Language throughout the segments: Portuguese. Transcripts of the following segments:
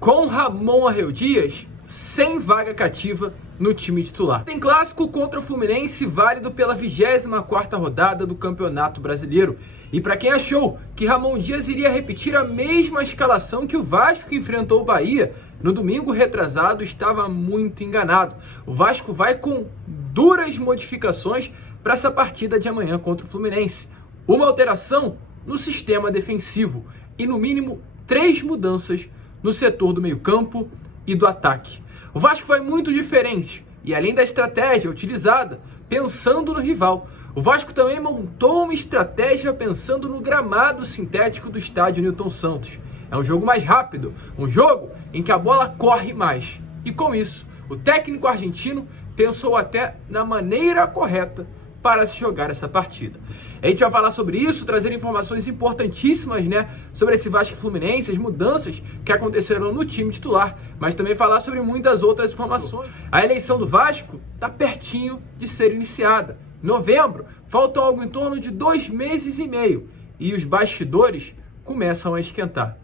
com Ramon Arreu Dias sem vaga cativa no time titular. Tem clássico contra o Fluminense, válido pela 24ª rodada do Campeonato Brasileiro. E para quem achou que Ramon Dias iria repetir a mesma escalação que o Vasco que enfrentou o Bahia no domingo retrasado, estava muito enganado. O Vasco vai com duras modificações para essa partida de amanhã contra o Fluminense. Uma alteração no sistema defensivo e no mínimo 3 mudanças no setor do meio-campo e do ataque. O Vasco vai muito diferente e, além da estratégia utilizada pensando no rival, o Vasco também montou uma estratégia pensando no gramado sintético do estádio Newton Santos. É um jogo mais rápido, um jogo em que a bola corre mais. E com isso, o técnico argentino pensou até na maneira correta para se jogar essa partida. A gente vai falar sobre isso, trazer informações importantíssimas, sobre esse Vasco Fluminense, as mudanças que aconteceram no time titular, mas também falar sobre muitas outras informações. A eleição do Vasco está pertinho de ser iniciada. Em novembro, faltam algo em torno de 2 meses e meio e os bastidores começam a esquentar.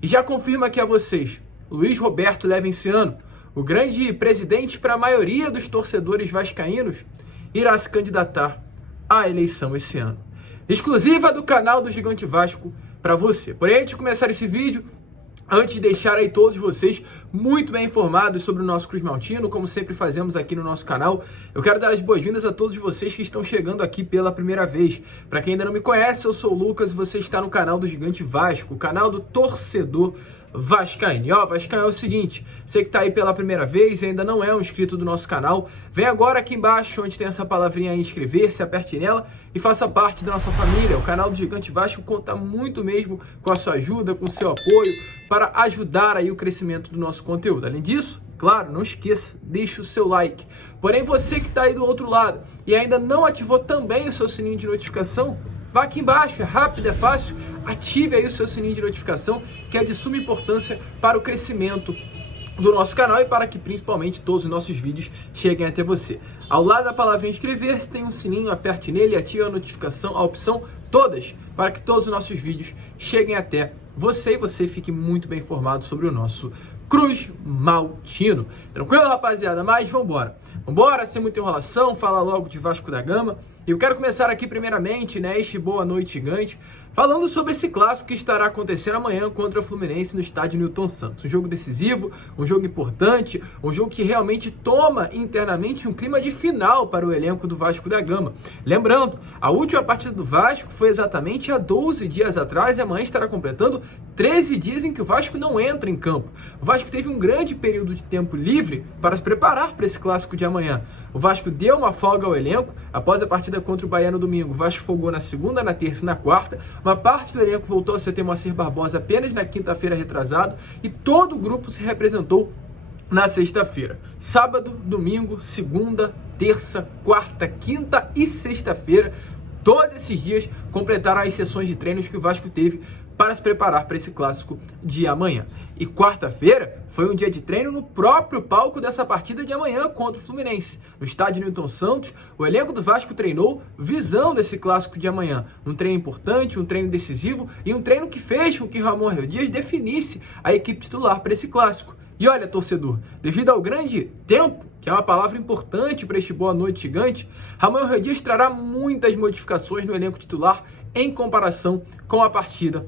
E já confirmo aqui a vocês, Luiz Roberto Levinciano, o grande presidente para a maioria dos torcedores vascaínos, irá se candidatar à eleição esse ano. Exclusiva do canal do Gigante Vasco para você. Porém, antes de começar esse vídeo, antes de deixar aí todos vocês muito bem informados sobre o nosso Cruz Maltino, como sempre fazemos aqui no nosso canal, eu quero dar as boas-vindas a todos vocês que estão chegando aqui pela primeira vez. Para quem ainda não me conhece, eu sou o Lucas e você está no canal do Gigante Vasco, o canal do torcedor vascaíno. E Vascaíno, é o seguinte, você que está aí pela primeira vez e ainda não é um inscrito do nosso canal, vem agora aqui embaixo onde tem essa palavrinha aí, inscrever-se, aperte nela e faça parte da nossa família. O canal do Gigante Vasco conta muito mesmo com a sua ajuda, com o seu apoio, para ajudar aí o crescimento do nosso conteúdo. Além disso, claro, não esqueça, deixe o seu like. Porém, você que está aí do outro lado e ainda não ativou também o seu sininho de notificação, vá aqui embaixo, é rápido, é fácil, ative aí o seu sininho de notificação, que é de suma importância para o crescimento do nosso canal e para que principalmente todos os nossos vídeos cheguem até você. Ao lado da palavra inscrever-se tem um sininho, aperte nele e ative a notificação, a opção todas, para que todos os nossos vídeos cheguem até você e você fique muito bem informado sobre o nosso Cruz Maltino. Tranquilo, rapaziada? Mas vambora. Vambora, sem muita enrolação, fala logo de Vasco da Gama. E eu quero começar aqui primeiramente, este Boa Noite Gigante, falando sobre esse clássico que estará acontecendo amanhã contra o Fluminense no estádio Newton Santos. Um jogo decisivo, um jogo importante, um jogo que realmente toma internamente um clima de final para o elenco do Vasco da Gama. Lembrando, a última partida do Vasco foi exatamente há 12 dias atrás e amanhã estará completando 13 dias em que o Vasco não entra em campo. O Vasco teve um grande período de tempo livre para se preparar para esse clássico de amanhã. O Vasco deu uma folga ao elenco após a partida contra o Bahia no domingo. O Vasco folgou na segunda, na terça e na quarta. Uma parte do elenco voltou a ser Moacir Barbosa apenas na quinta-feira retrasado e todo o grupo se representou na sexta-feira. Sábado, domingo, segunda, terça, quarta, quinta e sexta-feira, todos esses dias completaram as sessões de treinos que o Vasco teve para se preparar para esse clássico de amanhã. E quarta-feira foi um dia de treino no próprio palco dessa partida de amanhã contra o Fluminense. No estádio Newton Santos, o elenco do Vasco treinou visando esse clássico de amanhã. Um treino importante, um treino decisivo e um treino que fez com que Ramon Arreu Dias definisse a equipe titular para esse clássico. E olha, torcedor, devido ao grande tempo, que é uma palavra importante para este Boa Noite Gigante, Ramon Arreu Dias trará muitas modificações no elenco titular em comparação com a partida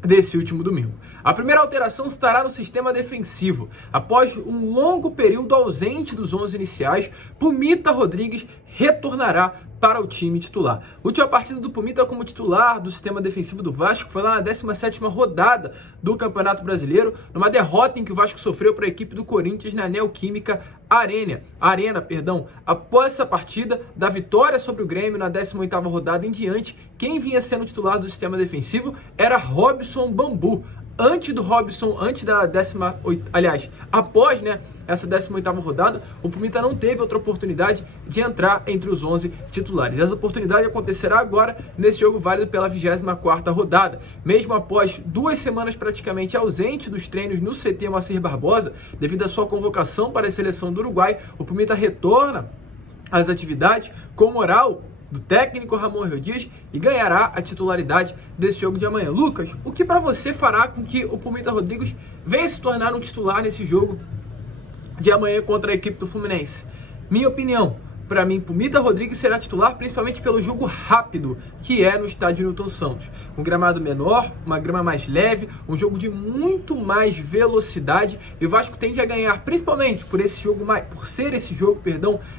desse último domingo. A primeira alteração estará no sistema defensivo. Após um longo período ausente dos 11 iniciais, Pumita Rodrigues retornará para o time titular. A última partida do Pumita como titular do sistema defensivo do Vasco foi lá na 17ª rodada do Campeonato Brasileiro, numa derrota em que o Vasco sofreu para a equipe do Corinthians na Neoquímica Arena. Após essa partida, da vitória sobre o Grêmio na 18ª rodada em diante, quem vinha sendo titular do sistema defensivo era Robson Bambu. Após essa 18ª rodada, o Pumita não teve outra oportunidade de entrar entre os 11 titulares. Essa oportunidade acontecerá agora nesse jogo válido pela 24ª rodada. Mesmo após 2 semanas praticamente ausente dos treinos no CT Moacir Barbosa, devido à sua convocação para a seleção do Uruguai, o Pumita retorna às atividades com moral do técnico Ramon Dias e ganhará a titularidade desse jogo de amanhã. Lucas, o que para você fará com que o Pumita Rodrigues venha se tornar um titular nesse jogo de amanhã contra a equipe do Fluminense? Minha opinião, para mim, Pumita Rodrigues será titular principalmente pelo jogo rápido que é no estádio Newton Santos. Um gramado menor, uma grama mais leve, um jogo de muito mais velocidade, e o Vasco tende a ganhar principalmente por ser esse jogo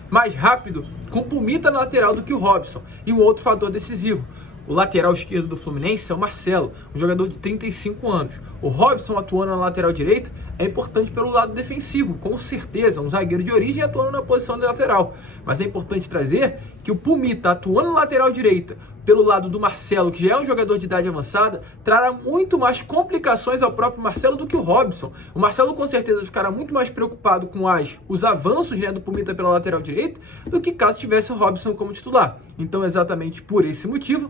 mais rápido, com Pumita na lateral do que o Robson. E um outro fator decisivo: o lateral esquerdo do Fluminense é o Marcelo, um jogador de 35 anos. O Robson atuando na lateral direita é importante pelo lado defensivo, com certeza, um zagueiro de origem atuando na posição de lateral. Mas é importante trazer que o Pumita atuando na lateral direita, pelo lado do Marcelo, que já é um jogador de idade avançada, trará muito mais complicações ao próprio Marcelo do que o Robson. O Marcelo com certeza ficará muito mais preocupado com os avanços, do Pumita pela lateral direita, do que caso tivesse o Robson como titular. Então, exatamente por esse motivo,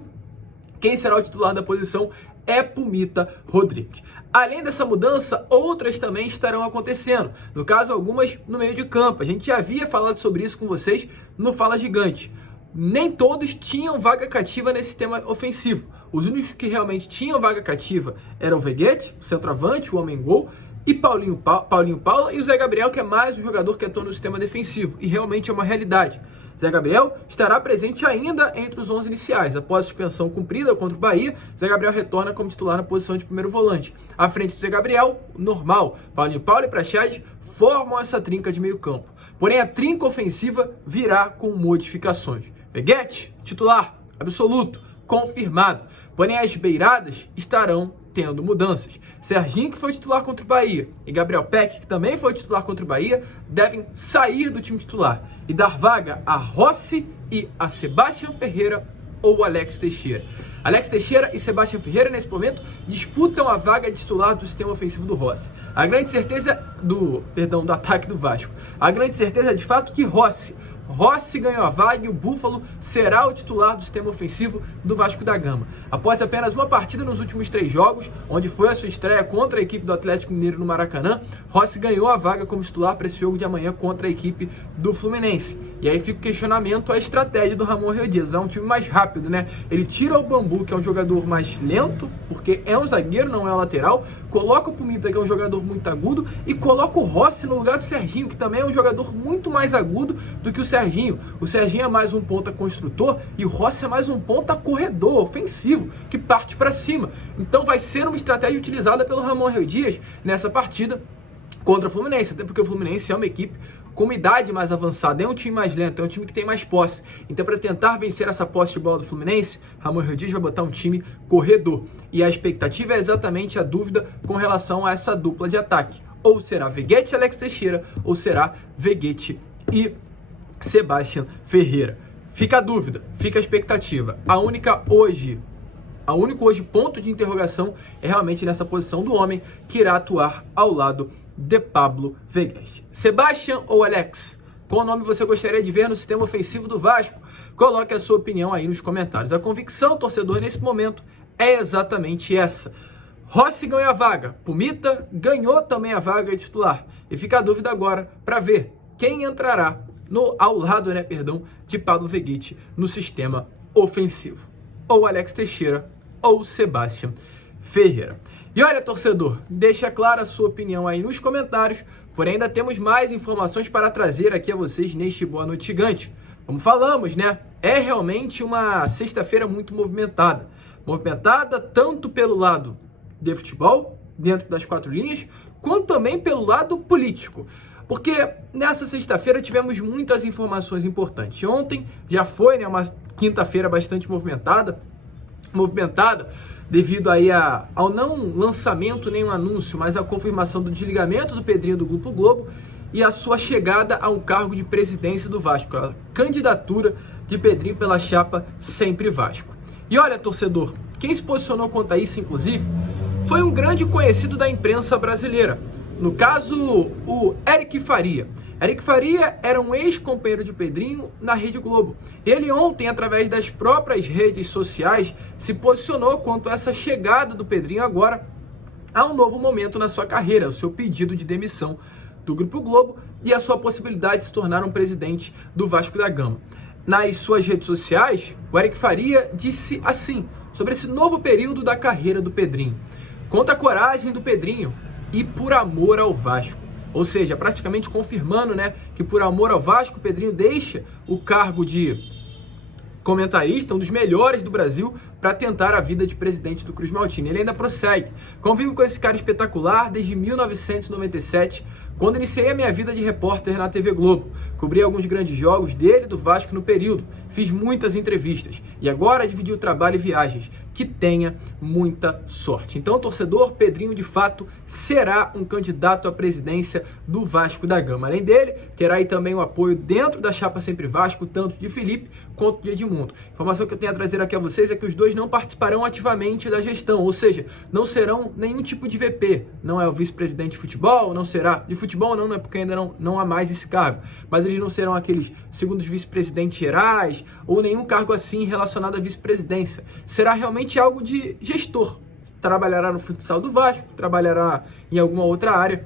quem será o titular da posição é Pumita Rodrigues. Além dessa mudança, outras também estarão acontecendo. No caso, algumas no meio de campo. A gente já havia falado sobre isso com vocês no Fala Gigante. Nem todos tinham vaga cativa nesse sistema ofensivo. Os únicos que realmente tinham vaga cativa eram o Veguete, o centroavante, o homem-gol, e Paulinho Paula, e o Zé Gabriel, que é mais um jogador que atua no sistema defensivo. E realmente é uma realidade. Zé Gabriel estará presente ainda entre os 11 iniciais. Após a suspensão cumprida contra o Bahia, Zé Gabriel retorna como titular na posição de primeiro volante. À frente do Zé Gabriel, normal, Paulinho Paula e Praxedes formam essa trinca de meio campo. Porém, a trinca ofensiva virá com modificações. Veguete, titular, absoluto, confirmado. Porém, as beiradas estarão tendo mudanças. Serginho, que foi titular contra o Bahia, e Gabriel Peck, que também foi titular contra o Bahia, devem sair do time titular e dar vaga a Rossi e a Sebastião Ferreira ou Alex Teixeira. Alex Teixeira e Sebastião Ferreira, nesse momento, disputam a vaga de titular do sistema ofensivo do Rossi. A grande certeza do ataque do Vasco. A grande certeza é, de fato, que Rossi ganhou a vaga e o Búfalo será o titular do sistema ofensivo do Vasco da Gama. Após apenas uma partida nos últimos 3 jogos, onde foi a sua estreia contra a equipe do Atlético Mineiro no Maracanã, Rossi ganhou a vaga como titular para esse jogo de amanhã contra a equipe do Fluminense. E aí fica o questionamento à estratégia do Ramon Dias. É um time mais rápido, Ele tira o Bambu, que é um jogador mais lento, porque é um zagueiro, não é um lateral, coloca o Pumita, que é um jogador muito agudo, e coloca o Rossi no lugar do Serginho, que também é um jogador muito mais agudo do que o Serginho. O Serginho é mais um ponta construtor e o Rossi é mais um ponta corredor, ofensivo, que parte para cima. Então vai ser uma estratégia utilizada pelo Ramon Dias nessa partida contra o Fluminense, até porque o Fluminense é uma equipe com uma idade mais avançada, é um time mais lento, é um time que tem mais posse. Então, para tentar vencer essa posse de bola do Fluminense, Ramon Dias vai botar um time corredor. E a expectativa é exatamente a dúvida com relação a essa dupla de ataque. Ou será Veguete e Alex Teixeira, ou será Veguete e Sebastião Ferreira. Fica a dúvida, fica a expectativa. O único hoje ponto de interrogação é realmente nessa posição do homem que irá atuar ao lado de Pablo Veguete. Sebastião ou Alex? Qual nome você gostaria de ver no sistema ofensivo do Vasco? Coloque a sua opinião aí nos comentários. A convicção, torcedor, nesse momento é exatamente essa. Rossi ganhou a vaga, Pumita ganhou também a vaga de titular. E fica a dúvida agora para ver quem entrará ao lado, de Pablo Veguete no sistema ofensivo. Ou Alex Teixeira ou Sebastião Ferreira. E olha, torcedor, deixa clara a sua opinião aí nos comentários, porém ainda temos mais informações para trazer aqui a vocês neste Boa Noite Gigante. Como falamos, é realmente uma sexta-feira muito movimentada. Movimentada tanto pelo lado de futebol, dentro das 4 linhas, quanto também pelo lado político. Porque nessa sexta-feira tivemos muitas informações importantes. Ontem já foi uma quinta-feira bastante movimentada devido aí ao não lançamento nem um anúncio, mas a confirmação do desligamento do Pedrinho do Grupo Globo e a sua chegada a um cargo de presidência do Vasco, a candidatura de Pedrinho pela chapa Sempre Vasco. E olha, torcedor, quem se posicionou contra isso, inclusive, foi um grande conhecido da imprensa brasileira. No caso, o Eric Faria. Eric Faria era um ex-companheiro de Pedrinho na Rede Globo. Ele ontem, através das próprias redes sociais, se posicionou quanto a essa chegada do Pedrinho agora a um novo momento na sua carreira, o seu pedido de demissão do Grupo Globo e a sua possibilidade de se tornar um presidente do Vasco da Gama. nas suas redes sociais, o Eric Faria disse assim, sobre esse novo período da carreira do Pedrinho. Conta a coragem do Pedrinho e por amor ao Vasco. Ou seja, praticamente confirmando, né, que por amor ao Vasco, o Pedrinho deixa o cargo de comentarista, um dos melhores do Brasil, para tentar a vida de presidente do Cruz Maltino. Ele ainda prossegue. Convivo com esse cara espetacular desde 1997, quando iniciei a minha vida de repórter na TV Globo. Cobri alguns grandes jogos dele e do Vasco no período. Fiz muitas entrevistas. E agora dividi o trabalho e viagens. Que tenha muita sorte. Então, torcedor, Pedrinho, de fato, será um candidato à presidência do Vasco da Gama. Além dele, terá aí também o apoio dentro da chapa Sempre Vasco, tanto de Felipe quanto de Edmundo. A informação que eu tenho a trazer aqui a vocês é que os dois não participarão ativamente da gestão, ou seja, não serão nenhum tipo de VP. Não é o vice-presidente de futebol, não será. De futebol não é porque ainda não há mais esse cargo. Mas eles não serão aqueles segundos vice-presidentes gerais ou nenhum cargo assim relacionado à vice-presidência. Será realmente algo de gestor. Trabalhará no futsal do Vasco, trabalhará em alguma outra área,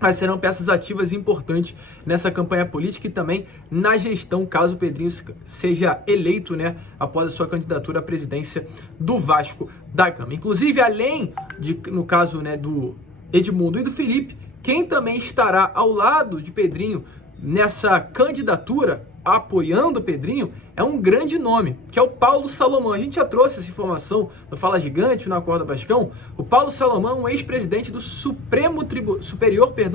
mas serão peças ativas e importantes nessa campanha política e também na gestão, caso o Pedrinho seja eleito, né, após a sua candidatura à presidência do Vasco da Gama. Inclusive, além de, no caso, né, do Edmundo e do Felipe, quem também estará ao lado de Pedrinho nessa candidatura, apoiando o Pedrinho, é um grande nome, que é o Paulo Salomão. A gente já trouxe essa informação no Fala Gigante, no Acorda Vascão. O Paulo Salomão é um ex-presidente do Superior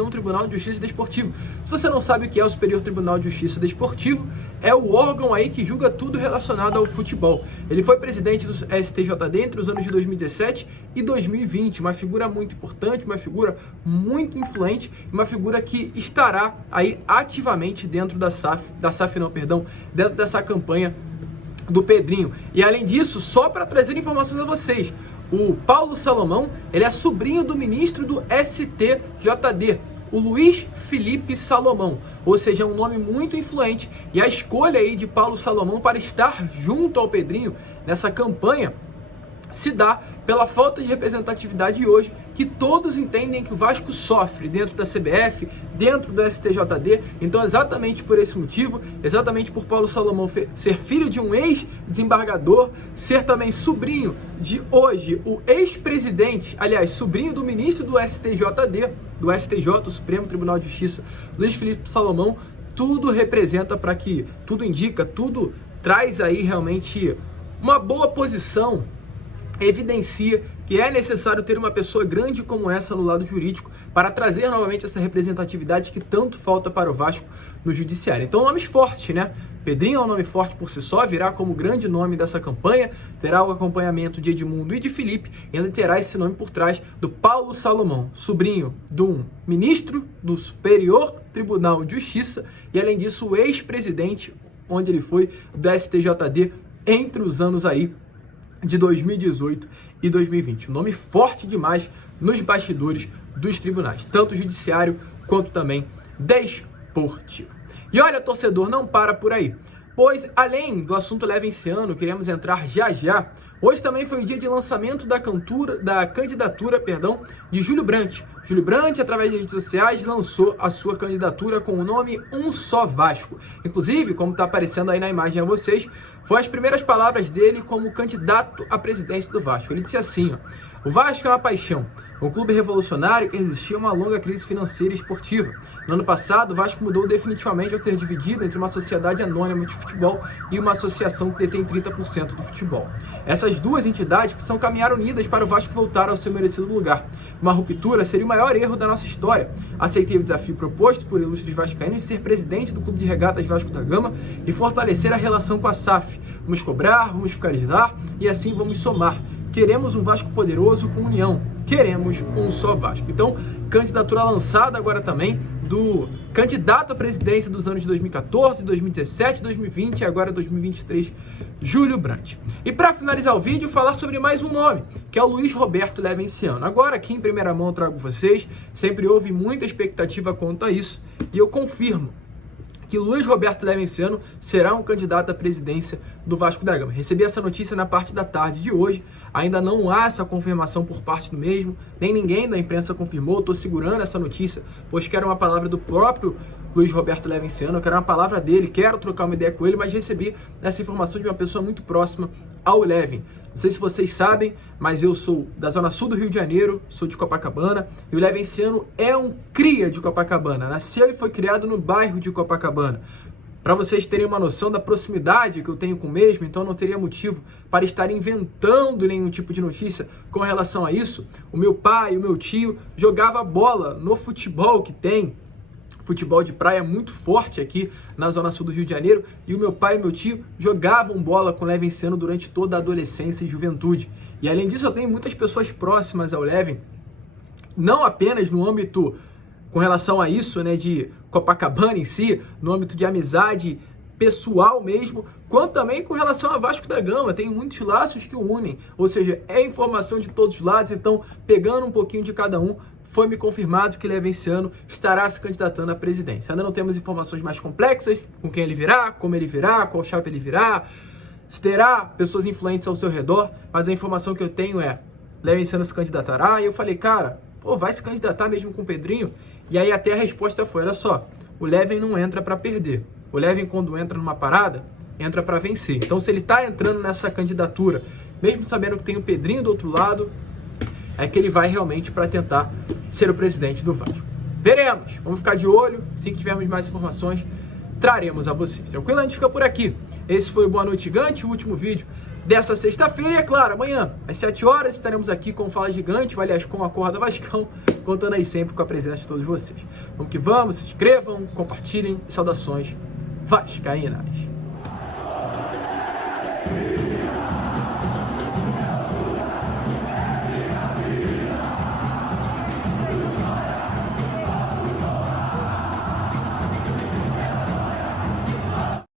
Tribunal de Justiça Desportivo. Se você não sabe o que é o Superior Tribunal de Justiça Desportivo, é o órgão aí que julga tudo relacionado ao futebol. Ele foi presidente do STJD entre os anos de 2017 e 2020, uma figura muito importante, uma figura muito influente, uma figura que estará aí ativamente dentro dentro dessa campanha do Pedrinho. E além disso, só para trazer informações a vocês, o Paulo Salomão, ele é sobrinho do ministro do STJD, o Luiz Felipe Salomão, ou seja, é um nome muito influente, e a escolha aí de Paulo Salomão para estar junto ao Pedrinho nessa campanha se dá pela falta de representatividade hoje, que todos entendem que o Vasco sofre dentro da CBF, dentro do STJD. Então, exatamente por esse motivo, exatamente por Paulo Salomão ser filho de um ex-desembargador, ser também sobrinho de hoje o ex-presidente, aliás, sobrinho do ministro do STJD, do STJ, o Supremo Tribunal de Justiça, Luiz Felipe Salomão, tudo representa para que, tudo indica, tudo traz aí realmente uma boa posição, evidencia que é necessário ter uma pessoa grande como essa no lado jurídico para trazer novamente essa representatividade que tanto falta para o Vasco no judiciário. Então, nomes fortes, né? Pedrinho é um nome forte por si só, virá como grande nome dessa campanha, terá o acompanhamento de Edmundo e de Felipe, e ainda terá esse nome por trás do Paulo Salomão, sobrinho de um ministro do Superior Tribunal de Justiça e, além disso, o ex-presidente, onde ele foi, do STJD, entre os anos aí de 2018 e 2020. Um nome forte demais nos bastidores dos tribunais, tanto judiciário quanto também desportivo. E olha, torcedor, não para por aí, pois além do assunto leve esse ano, queremos entrar já. Hoje também foi o dia de lançamento da candidatura de Júlio Brandt. Júlio Brandt, através das redes sociais, lançou a sua candidatura com o nome Um Só Vasco. Inclusive, como está aparecendo aí na imagem a vocês, foram as primeiras palavras dele como candidato à presidência do Vasco. Ele disse assim, ó: o Vasco é uma paixão, um clube revolucionário que resistiu a uma longa crise financeira e esportiva. No ano passado, o Vasco mudou definitivamente ao ser dividido entre uma sociedade anônima de futebol e uma associação que detém 30% do futebol. Essas duas entidades precisam caminhar unidas para o Vasco voltar ao seu merecido lugar. Uma ruptura seria o maior erro da nossa história. Aceitei o desafio proposto por ilustres vascaínos de ser presidente do Clube de Regatas Vasco da Gama e fortalecer a relação com a SAF. Vamos cobrar, vamos fiscalizar e assim vamos somar. Queremos um Vasco poderoso com união. Queremos um só Vasco. Então, candidatura lançada agora também do candidato à presidência dos anos de 2014, 2017, 2020 e agora 2023, Júlio Brandt. E para finalizar o vídeo, falar sobre mais um nome, que é o Luiz Roberto Levenciano. Agora aqui em primeira mão eu trago vocês, sempre houve muita expectativa quanto a isso, e eu confirmo que Luiz Roberto Levinciano será um candidato à presidência do Vasco da Gama. Recebi essa notícia na parte da tarde de hoje, ainda não há essa confirmação por parte do mesmo, nem ninguém da imprensa confirmou, estou segurando essa notícia, pois quero uma palavra do próprio Luiz Roberto Levinciano, eu quero uma palavra dele, quero trocar uma ideia com ele, mas recebi essa informação de uma pessoa muito próxima ao Levin. Não sei se vocês sabem, mas eu sou da zona sul do Rio de Janeiro, sou de Copacabana, e o Levinciano é um cria de Copacabana, nasceu e foi criado no bairro de Copacabana. Para vocês terem uma noção da proximidade que eu tenho com o mesmo, então não teria motivo para estar inventando nenhum tipo de notícia com relação a isso. O meu pai e o meu tio jogavam bola no futebol que tem, futebol de praia muito forte aqui na zona sul do Rio de Janeiro, e o meu pai e meu tio jogavam bola com o Levinciano durante toda a adolescência e juventude. E além disso, eu tenho muitas pessoas próximas ao Levin, não apenas no âmbito com relação a isso, né, de Copacabana em si, no âmbito de amizade pessoal mesmo, quanto também com relação a Vasco da Gama. Tem muitos laços que o unem, ou seja, é informação de todos os lados. Então, pegando um pouquinho de cada um, foi me confirmado que Levinciano estará se candidatando à presidência. Ainda não temos informações mais complexas, com quem ele virá, como ele virá, qual chapa ele virá, se terá pessoas influentes ao seu redor, mas a informação que eu tenho é, Levinciano se candidatará, e eu falei, cara, pô, vai se candidatar mesmo com o Pedrinho? E aí até a resposta foi, olha só, o Levin não entra para perder. O Levin, quando entra numa parada, entra para vencer. Então, se ele tá entrando nessa candidatura, mesmo sabendo que tem o Pedrinho do outro lado, é que ele vai realmente para tentar ser o presidente do Vasco. Veremos, vamos ficar de olho, assim que tivermos mais informações, traremos a vocês. Tranquilo? A gente fica por aqui. Esse foi o Boa Noite Gigante, o último vídeo dessa sexta-feira. E é claro, amanhã, às 7 horas, estaremos aqui com o Fala Gigante, aliás, com a Acorda Vascão, contando aí sempre com a presença de todos vocês. Vamos que vamos, se inscrevam, compartilhem, saudações vascaínas.